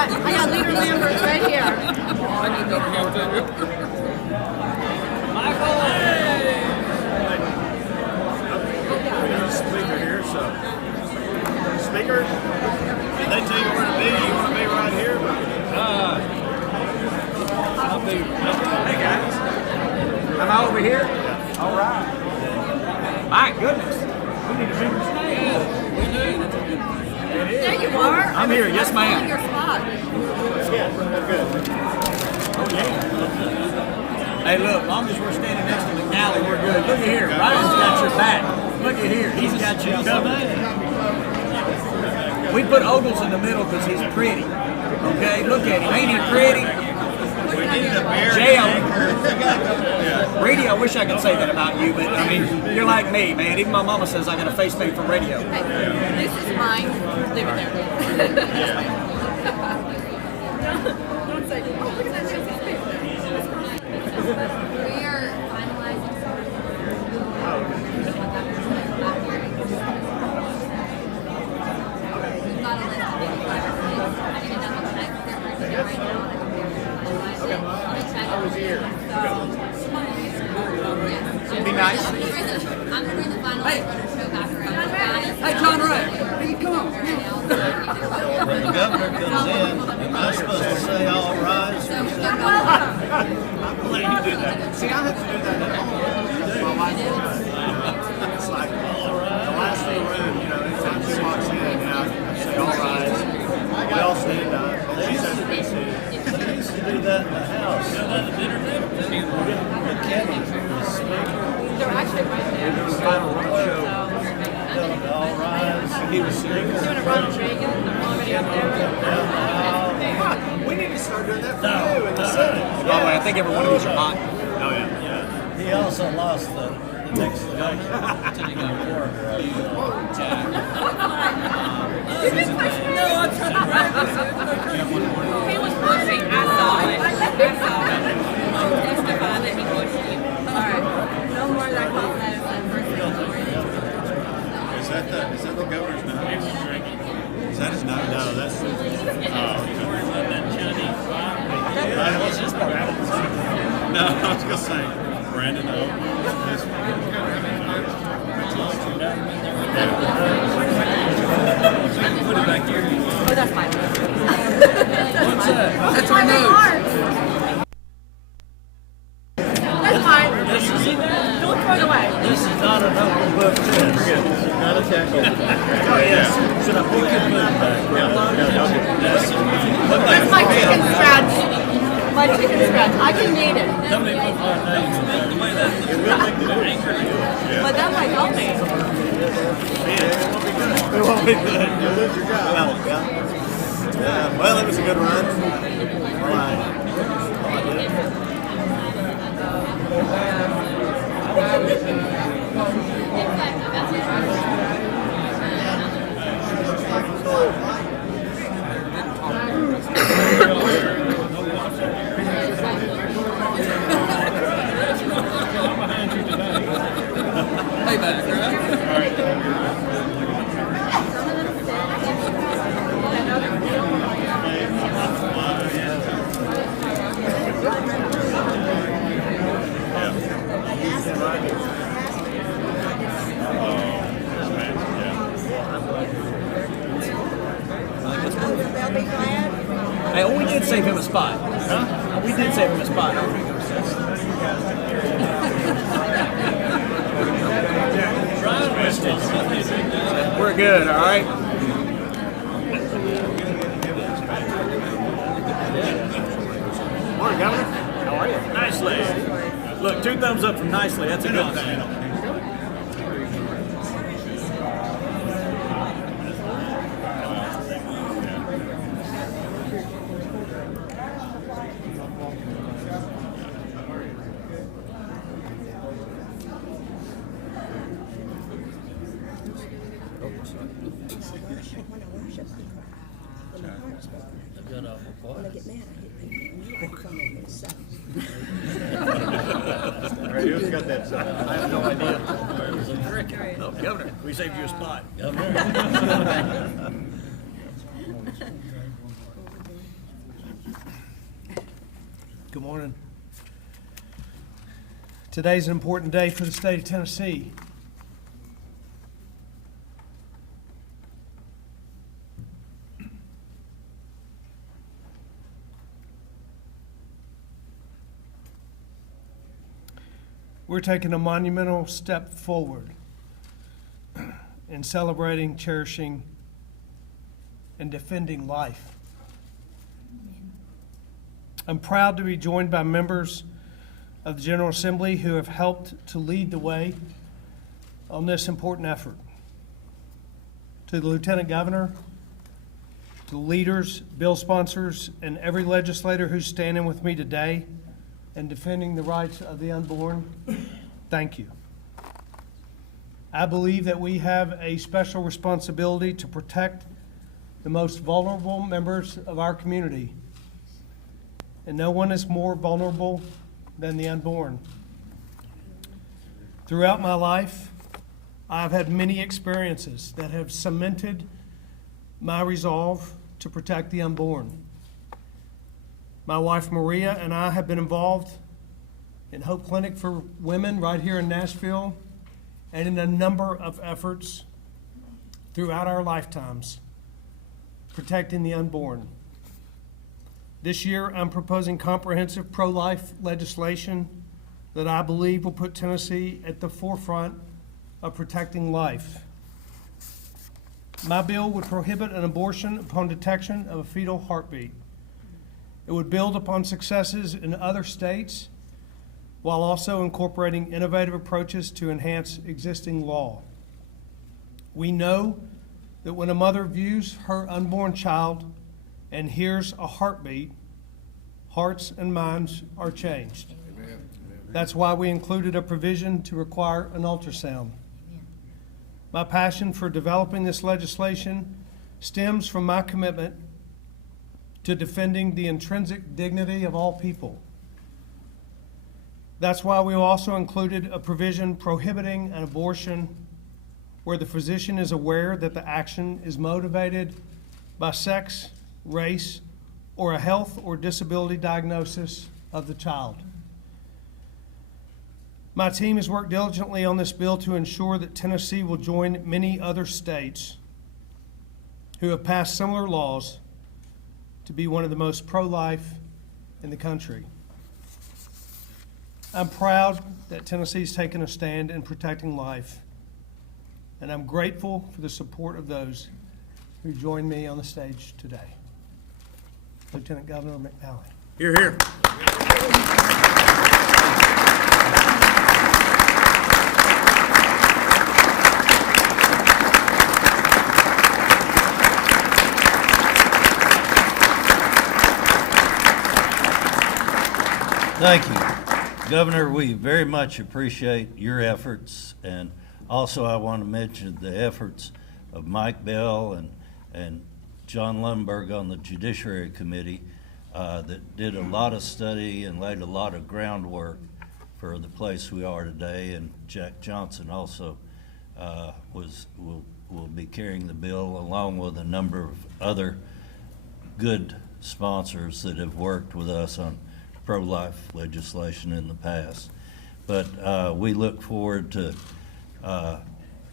I got Leader Lambert right here. I need to help too. Michael! There's a speaker here, so. Speaker? Did they tell you where to be? You want to be right here? I'll be. Hey guys, am I over here? Yeah. All right. My goodness, we need a bigger stage. We do. There you are. I'm here, yes ma'am. Your spot. Yeah, good. Oh yeah. Hey look, long as we're standing next to McNally, we're good. Look at here, Ryan's got your back. Look at here, he's got you covered. We put Ogles in the middle because he's pretty. Okay, look at him, ain't he pretty? JL. Radio, I wish I could say that about you, but I mean, you're like me, man. Even my mama says I got a face made for radio. Hey, this is mine. Leave it there. Don't say, oh, look at that fancy space. We are finalizing we've got a list of any I need to double check their right now. I was here. Be nice. I'm gonna bring the finalized runner show back around. Hey, John Ray, come on. When the governor comes in, am I supposed to say all rise? I'm letting you do that. See, I have to do that at home. My wife it's like the last in the room, you know, anytime she walks in, I say all rise. We all stand up. She says to be seated. I used to do that in the house. The Kevin, the speaker. They're actually right there. It was the final run show. All rise. He was singing. Doing a Ronald Reagan. They're already up there. We need to start doing that for you in the Senate. By the way, I think every one of these are hot. Oh, yeah. He also lost the next election until he got No, I'm trying to practice. He was pushing. I saw it. I saw it. Testify that he pushed you. All right. No more of that compliment. Is that the governor's note? Is that his note? No, that's. No, I was gonna say Brandon Put it back here. Oh, that's fine. What's that? That's my note. That's fine. Don't throw it away. This is not an open book test. Forget this is not a tackle. Oh, yes. Should I put it back? Yeah. That's my chicken scratch. My chicken scratch. I can need it. Somebody put my name. But that might help me. It won't be good. You'll lose your job. Yeah. Well, it was a good run. I did it. Payback, right? Hey, oh, we did save him a spot. Huh? We did save him a spot. We're good, all right? Morning, Governor. How are you? Nicely. Look, 2 thumbs up from nicely. That's a good thing. When I get mad, I hit people. Radio's got that song. I have no idea. Oh, Governor, we saved you a spot. Good morning. Today's an important day for the state of Tennessee. We're taking a monumental step forward in celebrating, cherishing, and defending life. I'm proud to be joined by members of the General Assembly who have helped to lead the way on this important effort. To the Lieutenant Governor, to the leaders, bill sponsors, and every legislator who's standing with me today and defending the rights of the unborn, thank you. I believe that we have a special responsibility to protect the most vulnerable members of our community. And no one is more vulnerable than the unborn. Throughout my life, I've had many experiences that have cemented my resolve to protect the unborn. My wife Maria and I have been involved in Hope Clinic for Women right here in Nashville and in a number of efforts throughout our lifetimes protecting the unborn. This year, I'm proposing comprehensive pro-life legislation that I believe will put Tennessee at the forefront of protecting life. My bill would prohibit an abortion upon detection of a fetal heartbeat. It would build upon successes in other states while also incorporating innovative approaches to enhance existing law. We know that when a mother views her unborn child and hears a heartbeat, hearts and minds are changed. Amen. That's why we included a provision to require an ultrasound. Amen. My passion for developing this legislation stems from my commitment to defending the intrinsic dignity of all people. That's why we also included a provision prohibiting an abortion where the physician is aware that the action is motivated by sex, race, or a health or disability diagnosis of the child. My team has worked diligently on this bill to ensure that Tennessee will join many other states who have passed similar laws to be one of the most pro-life in the country. I'm proud that Tennessee's taken a stand in protecting life, and I'm grateful for the support of those who joined me on the stage today. Lieutenant Governor McNally. Hear, hear. Thank you. Governor, we very much appreciate your efforts, and also I want to mention the efforts of Mike Bell and John Lundberg on the Judiciary Committee that did a lot of study and laid a lot of groundwork for the place we are today. And Jack Johnson also will be carrying the bill along with a number of other good sponsors that have worked with us on pro-life legislation in the past. But we look forward to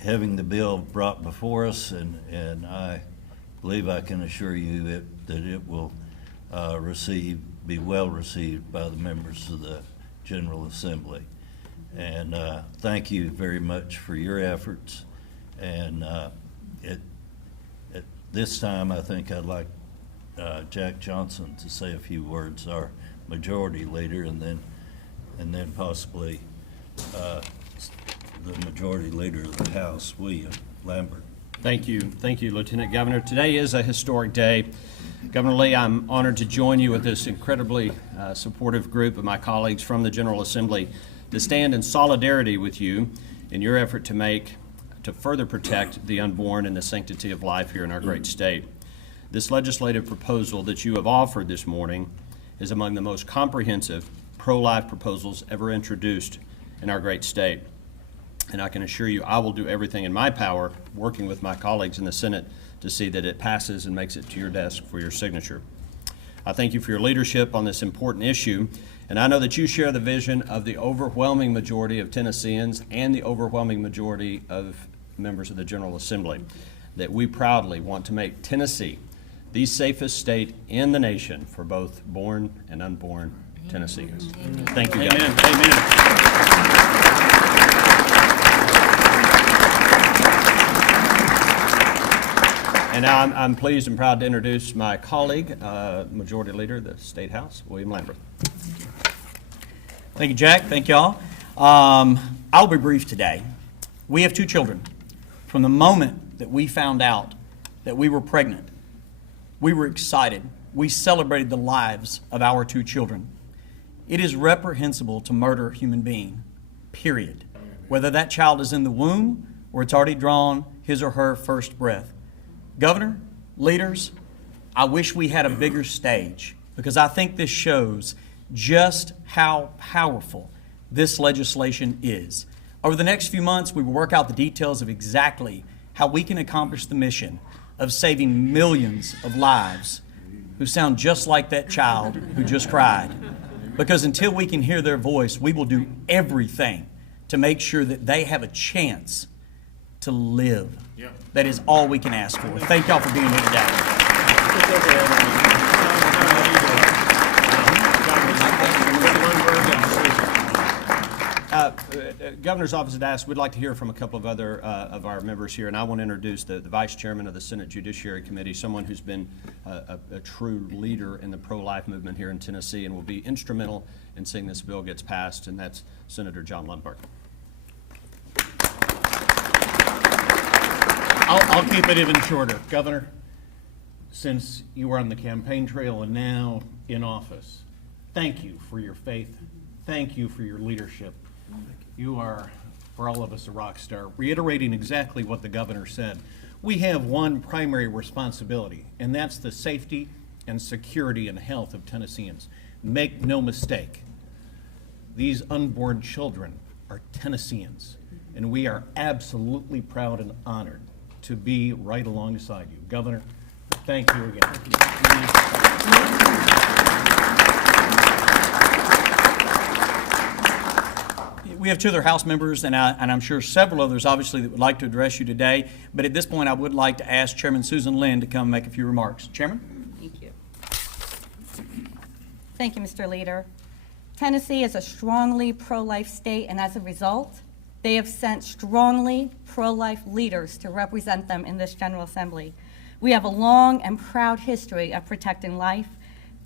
having the bill brought before us, and I believe I can assure you that it will be well received by the members of the General Assembly. And thank you very much for your efforts. And at this time, I think I'd like Jack Johnson to say a few words, our Majority Leader, and then possibly the Majority Leader of the House, William Lambert. Thank you, Lieutenant Governor. Today is a historic day. Governor Lee, I'm honored to join you with this incredibly supportive group of my colleagues from the General Assembly to stand in solidarity with you in your effort to further protect the unborn and the sanctity of life here in our great state. This legislative proposal that you have offered this morning is among the most comprehensive pro-life proposals ever introduced in our great state. And I can assure you I will do everything in my power, working with my colleagues in the Senate, to see that it passes and makes it to your desk for your signature. I thank you for your leadership on this important issue, and I know that you share the vision of the overwhelming majority of Tennesseans and the overwhelming majority of members of the General Assembly, that we proudly want to make Tennessee the safest state in the nation for both born and unborn Tennesseans. Thank you, guys. And now I'm pleased and proud to introduce my colleague, Majority Leader of the State House, William Lamberth. Thank you, Jack. Thank y'all. I'll be brief today. We have 2 children. From the moment that we found out that we were pregnant, we were excited. We celebrated the lives of our 2 children. It is reprehensible to murder a human being, period. Whether that child is in the womb or it's already drawn his or her first breath. Governor, leaders, I wish we had a bigger stage, because I think this shows just how powerful this legislation is. Over the next few months, we will work out the details of exactly how we can accomplish the mission of saving millions of lives who sound just like that child who just cried. Because until we can hear their voice, we will do everything to make sure that they have a chance to live. That is all we can ask for. Thank y'all for being here today. Governor's office had asked, we'd like to hear from a couple of other of our members here, and I want to introduce the Vice Chairman of the Senate Judiciary Committee, someone who's been a true leader in the pro-life movement here in Tennessee and will be instrumental in seeing this bill gets passed, and that's Senator John Lundberg. I'll keep it even shorter. Governor, since you were on the campaign trail and now in office, thank you for your faith. Thank you for your leadership. You are, for all of us, a rock star. Reiterating exactly what the governor said, we have one primary responsibility, and that's the safety and security and health of Tennesseans. Make no mistake, these unborn children are Tennesseans, and we are absolutely proud and honored to be right alongside you. Governor, thank you again. We have 2 other House members, and I'm sure several others, obviously, that would like to address you today. But at this point, I would like to ask Chairman Susan Lynn to come make a few remarks. Chairman? Thank you. Thank you, Mr. Leader. Tennessee is a strongly pro-life state, and as a result, they have sent strongly pro-life leaders to represent them in this General Assembly. We have a long and proud history of protecting life.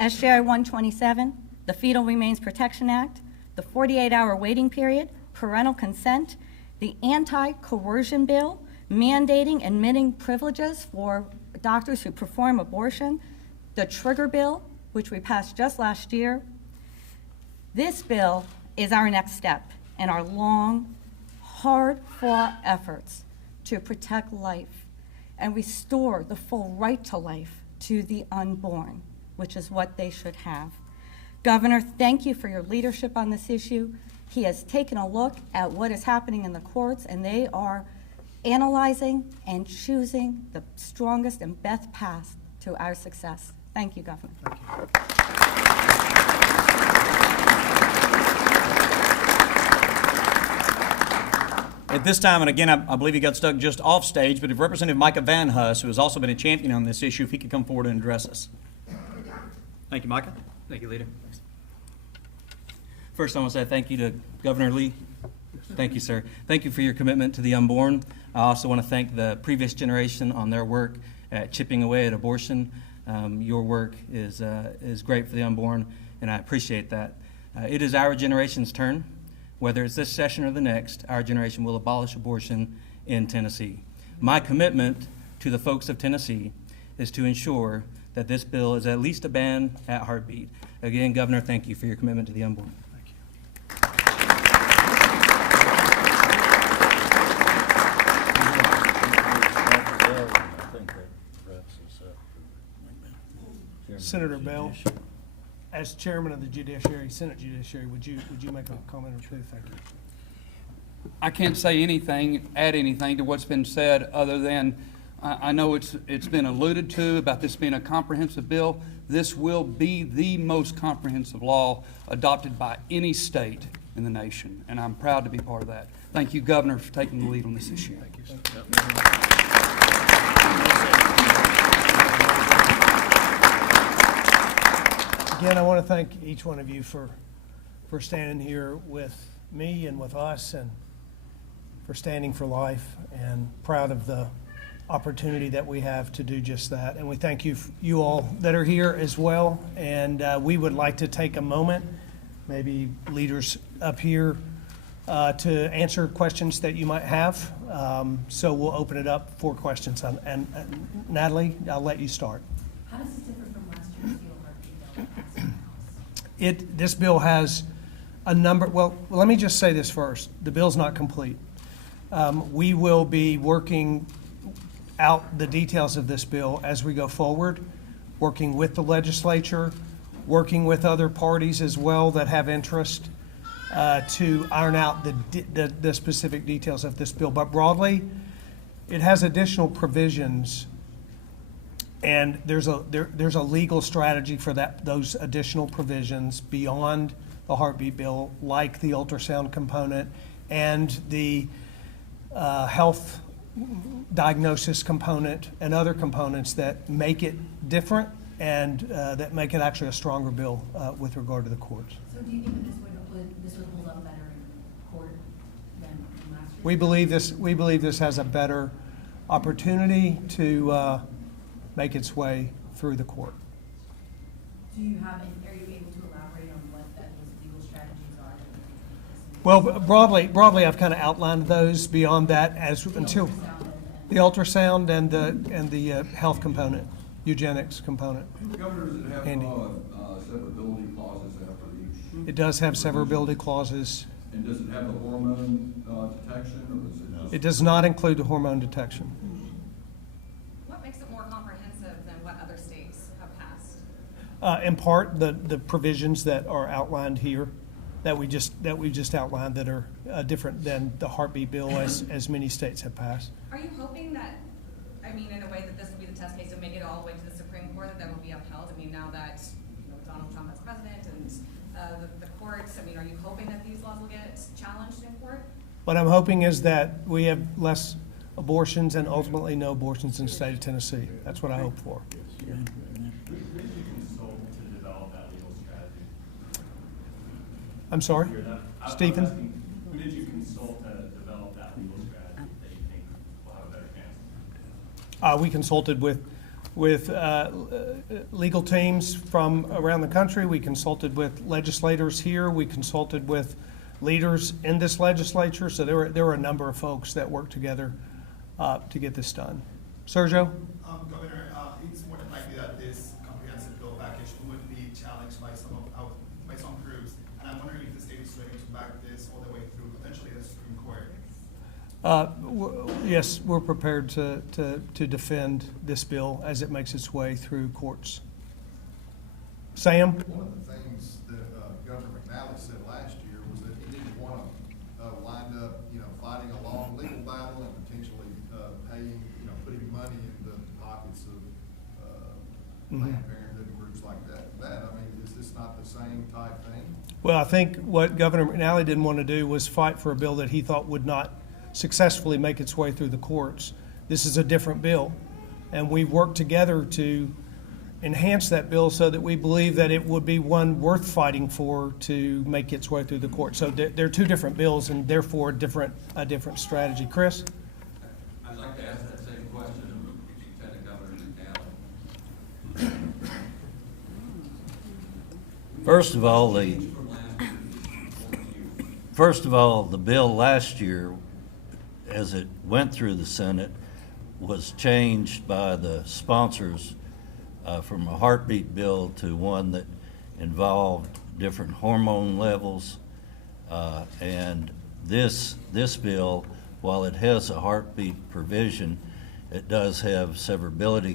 SJR 127, the Fetal Remains Protection Act, the 48-hour waiting period, parental consent, the anti-coercion bill, mandating admitting privileges for doctors who perform abortion, the trigger bill, which we passed just last year. This bill is our next step in our long, hard-fought efforts to protect life and restore the full right to life to the unborn, which is what they should have. Governor, thank you for your leadership on this issue. He has taken a look at what is happening in the courts, and they are analyzing and choosing the strongest and best path to our success. Thank you, Governor. Thank you. At this time, and again, I believe he got stuck just off stage, but if Representative Micah Van Huss, who has also been a champion on this issue, if he could come forward and address us. Thank you, Micah. Thank you, Leader. First, I want to say thank you to Governor Lee. Thank you, sir. Thank you for your commitment to the unborn. I also want to thank the previous generation on their work at chipping away at abortion. Your work is great for the unborn, and I appreciate that. It is our generation's turn. Whether it's this session or the next, our generation will abolish abortion in Tennessee. My commitment to the folks of Tennessee is to ensure that this bill is at least a ban at heartbeat. Again, Governor, thank you for your commitment to the unborn. Senator Bell, as chairman of the Senate Judiciary, would you make a comment or two? Thank you. I can't say anything, add anything to what's been said other than I know it's been alluded to about this being a comprehensive bill. This will be the most comprehensive law adopted by any state in the nation, and I'm proud to be part of that. Thank you, Governor, for taking the lead on this issue. Thank you. Again, I want to thank each one of you for standing here with me and with us, and for standing for life, and proud of the opportunity that we have to do just that. And we thank you all that are here as well. And we would like to take a moment, maybe leaders up here, to answer questions that you might have. So we'll open it up for questions. And Natalie, I'll let you start. How does this differ from last year's steel heartbeat bill that passed in the House? This bill has a number, well, let me just say this first. The bill's not complete. We will be working out the details of this bill as we go forward, working with the legislature, working with other parties as well that have interest to iron out the specific details of this bill. But broadly, it has additional provisions, and there's a legal strategy for those additional provisions beyond the heartbeat bill, like the ultrasound component and the health diagnosis component and other components that make it different and that make it actually a stronger bill with regard to the courts. So do you think that this would hold up better in court than last year? We believe this has a better opportunity to make its way through the court. Are you able to elaborate on what those legal strategies are? Well, broadly, I've kind of outlined those. Beyond that, until the ultrasound and the health component, eugenics component. Governor, does it have Andy. severability clauses after each? It does have severability clauses. And does it have the hormone detection, or does it just? It does not include the hormone detection. What makes it more comprehensive than what other states have passed? In part, the provisions that are outlined here, that we just outlined, that are different than the heartbeat bill as many states have passed. Are you hoping that, in a way that this will be the test case to make it all the way to the Supreme Court, that will be upheld? Now that Donald Trump as president and the courts, are you hoping that these laws will get challenged in court? What I'm hoping is that we have less abortions and ultimately no abortions in the state of Tennessee. That's what I hope for. Who did you consult to develop that legal strategy? I'm sorry, Stephen? Who did you consult to develop that legal strategy that you think will have a better chance? We consulted with legal teams from around the country. We consulted with legislators here. We consulted with leaders in this legislature. So there were a number of folks that worked together to get this done. Sergio? Governor, it's more than likely that this comprehensive bill package would be challenged by some groups, and I'm wondering if the state is ready to back this all the way through potentially the Supreme Court. Yes, we're prepared to defend this bill as it makes its way through courts. Sam? One of the things that Governor McNally said last year was that he didn't want to wind up, fighting a long legal battle and potentially putting money in the pockets of Planned Parenthood and groups like that. Is this not the same type thing? Well, I think what Governor McNally didn't want to do was fight for a bill that he thought would not successfully make its way through the courts. This is a different bill, and we've worked together to enhance that bill so that we believe that it would be one worth fighting for to make its way through the court. So they're two different bills, and therefore a different strategy. Chris? I'd like to ask that same question of Lieutenant Governor McNally. First of all, the bill last year, as it went through the Senate, was changed by the sponsors from a heartbeat bill to one that involved different hormone levels. And this bill, while it has a heartbeat provision, it does have severability